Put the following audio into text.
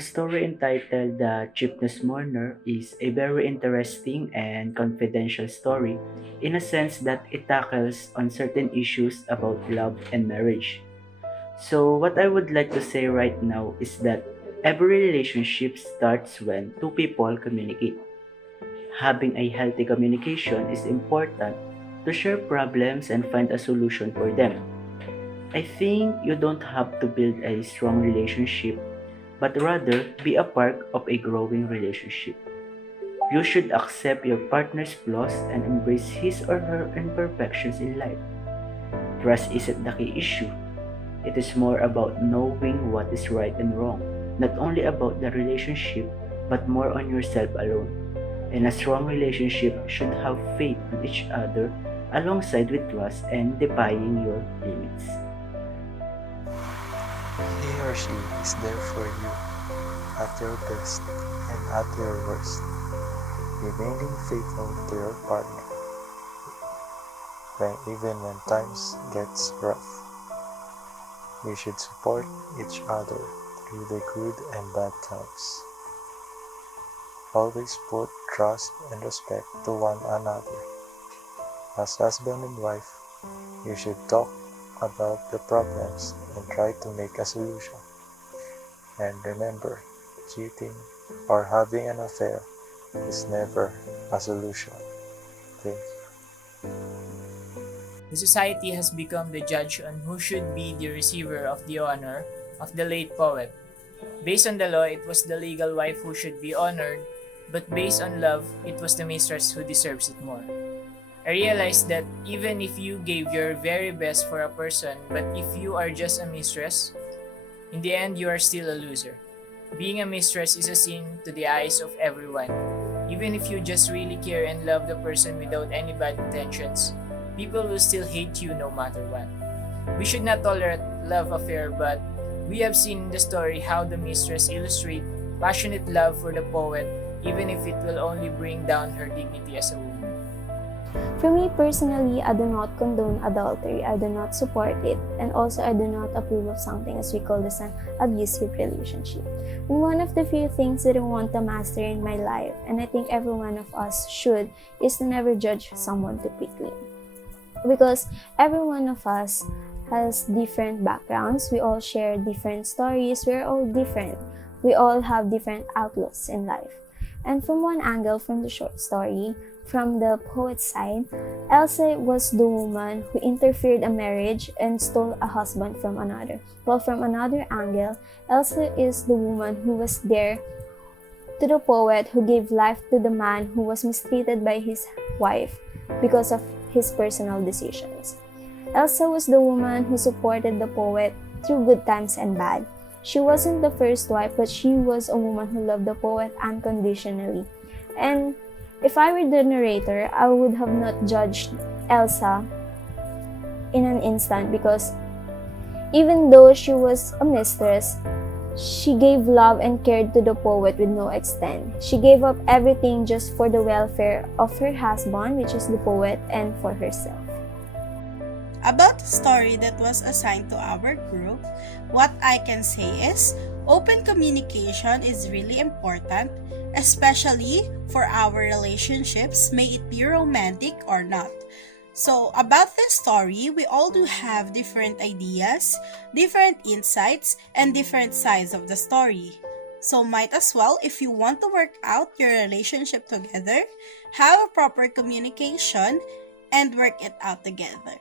The story entitled The Chieftest Mourner is a very interesting and confidential story in a sense that it tackles on certain issues about love and marriage. So, what I would like to say right now is that every relationship starts when two people communicate. Having a healthy communication is important to share problems and find a solution for them. I think you don't have to build a strong relationship, but rather be a part of a growing relationship. You should accept your partner's flaws and embrace his or her imperfections in life. Trust isn't the key issue. It is more about knowing what is right and wrong, not only about the relationship, but more on yourself alone. And a strong relationship should have faith in each other alongside with trust and defying your limits. He or she is there for you at your best and at your worst, remaining faithful to your partner even when times gets rough. You should support each other through the good and bad times. Always put trust and respect to one another. As husband and wife, you should talk about the problems and try to make a solution. And remember, cheating or having an affair is never a solution. Thank you. The society has become the judge on who should be the receiver of the honor of the late poet. Based on the law, it was the legal wife who should be honored, but based on love, it was the mistress who deserves it more. I realized that even if you gave your very best for a person, but if you are just a mistress, in the end you are still a loser. Being a mistress is a sin to the eyes of everyone. Even if you just really care and love the person without any bad intentions, people will still hate you no matter what. We should not tolerate love affair, but we have seen in the story how the mistress illustrates passionate love for the poet, even if it will only bring down her dignity as a woman. For me personally, I do not condone adultery, I do not support it, and also I do not approve of something as we call this an abusive relationship. And one of the few things that I want to master in my life, and I think every one of us should, is to never judge someone too quickly. Because every one of us has different backgrounds, we all share different stories, we're all different. We all have different outlooks in life. And from one angle, from the short story, from the poet's side, Elsa was the woman who interfered a marriage and stole a husband from another. While from another angle, Elsa is the woman who was there to the poet who gave life to the man who was mistreated by his wife because of his personal decisions. Elsa was the woman who supported the poet through good times and bad. She wasn't the first wife, but she was a woman who loved the poet unconditionally. And if I were the narrator, I would have not judged Elsa in an instant because even though she was a mistress, she gave love and cared to the poet with no extent. She gave up everything just for the welfare of her husband, which is the poet, and for herself. About the story that was assigned to our group, what I can say is open communication is really important, especially for our relationships, may it be romantic or not. So about this story, we all do have different ideas, different insights, and different sides of the story. So might as well, if you want to work out your relationship together, have a proper communication and work it out together.